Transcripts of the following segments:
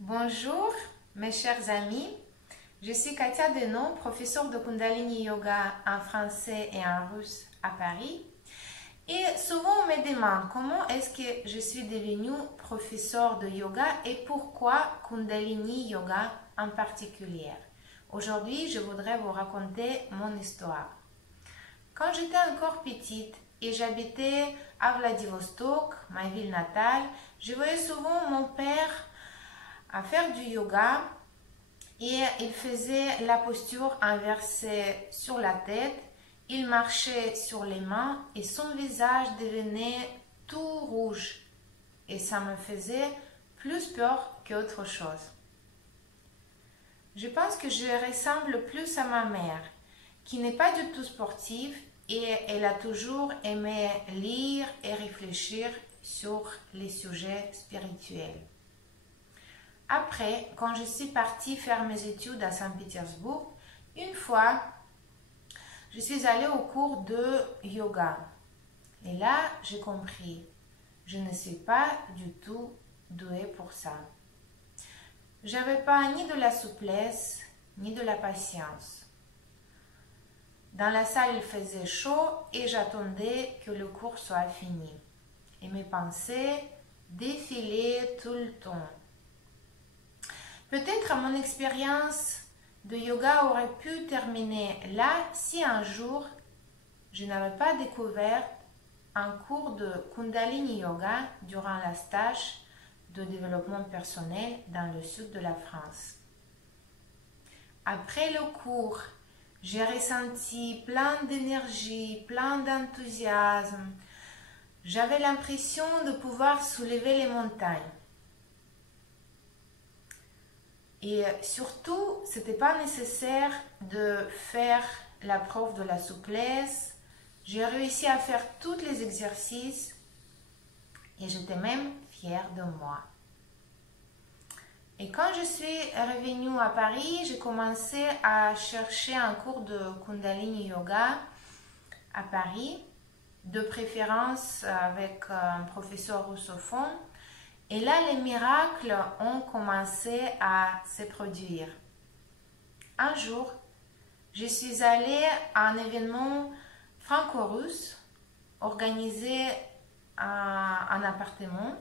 Bonjour mes chers amis, je suis Katia Denon, professeure de Kundalini Yoga en français et en russe à Paris. Et souvent on me demande comment est-ce que je suis devenue professeure de yoga et pourquoi Kundalini Yoga en particulier. Aujourd'hui, je voudrais vous raconter mon histoire. Quand j'étais encore petite et j'habitais à Vladivostok, ma ville natale, je voyais souvent mon père à faire du yoga et il faisait la posture inversée sur la tête, il marchait sur les mains et son visage devenait tout rouge et ça me faisait plus peur qu'autre chose. Je pense que je ressemble plus à ma mère qui n'est pas du tout sportive et elle a toujours aimé lire et réfléchir sur les sujets spirituels. Après, quand je suis partie faire mes études à Saint-Pétersbourg, une fois, je suis allée au cours de yoga. Et là, j'ai compris, je ne suis pas du tout douée pour ça. J'avais pas ni de la souplesse, ni de la patience. Dans la salle, il faisait chaud et j'attendais que le cours soit fini. Et mes pensées défilaient tout le temps. Peut-être mon expérience de yoga aurait pu terminer là si un jour je n'avais pas découvert un cours de Kundalini Yoga durant la stage de développement personnel dans le sud de la France. Après le cours, j'ai ressenti plein d'énergie, plein d'enthousiasme. J'avais l'impression de pouvoir soulever les montagnes. Et surtout, ce n'était pas nécessaire de faire la preuve de la souplesse. J'ai réussi à faire tous les exercices et j'étais même fière de moi. Et quand je suis revenue à Paris, j'ai commencé à chercher un cours de Kundalini Yoga à Paris, de préférence avec un professeur russophone. Et là, les miracles ont commencé à se produire. Un jour, je suis allée à un événement franco-russe organisé à un appartement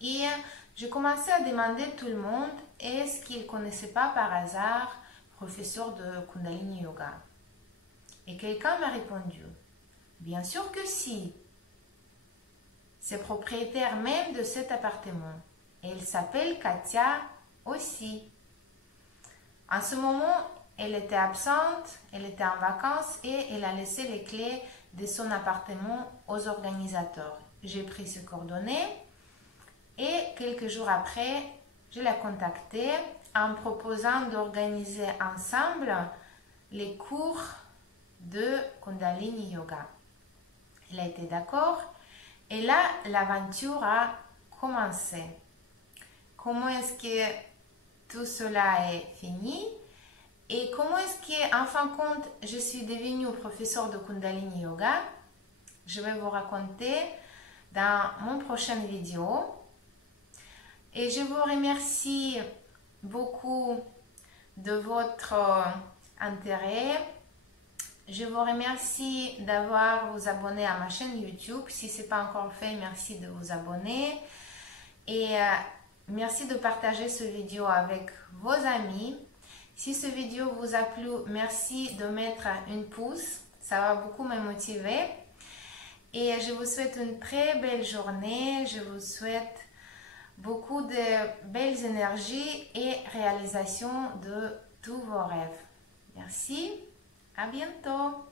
et j'ai commencé à demander à tout le monde est-ce qu'il ne connaissait pas par hasard professeur de Kundalini Yoga. Et quelqu'un m'a répondu, bien sûr que si. C'est propriétaire même de cet appartement. Et elle s'appelle Katia aussi. En ce moment, elle était absente, elle était en vacances et elle a laissé les clés de son appartement aux organisateurs. J'ai pris ses coordonnées et quelques jours après, je l'ai contactée en proposant d'organiser ensemble les cours de Kundalini Yoga. Elle a été d'accord. Et là, l'aventure a commencé. Comment est-ce que tout cela est fini? Et comment est-ce qu'en fin de compte, je suis devenue professeure de Kundalini Yoga? Je vais vous raconter dans mon prochaine vidéo. Et je vous remercie beaucoup de votre intérêt. Je vous remercie d'avoir vous abonné à ma chaîne YouTube. Si ce n'est pas encore fait, merci de vous abonner. Et merci de partager cette vidéo avec vos amis. Si cette vidéo vous a plu, merci de mettre une pouce. Ça va beaucoup me motiver. Et je vous souhaite une très belle journée. Je vous souhaite beaucoup de belles énergies et réalisation de tous vos rêves. Merci. À bientôt!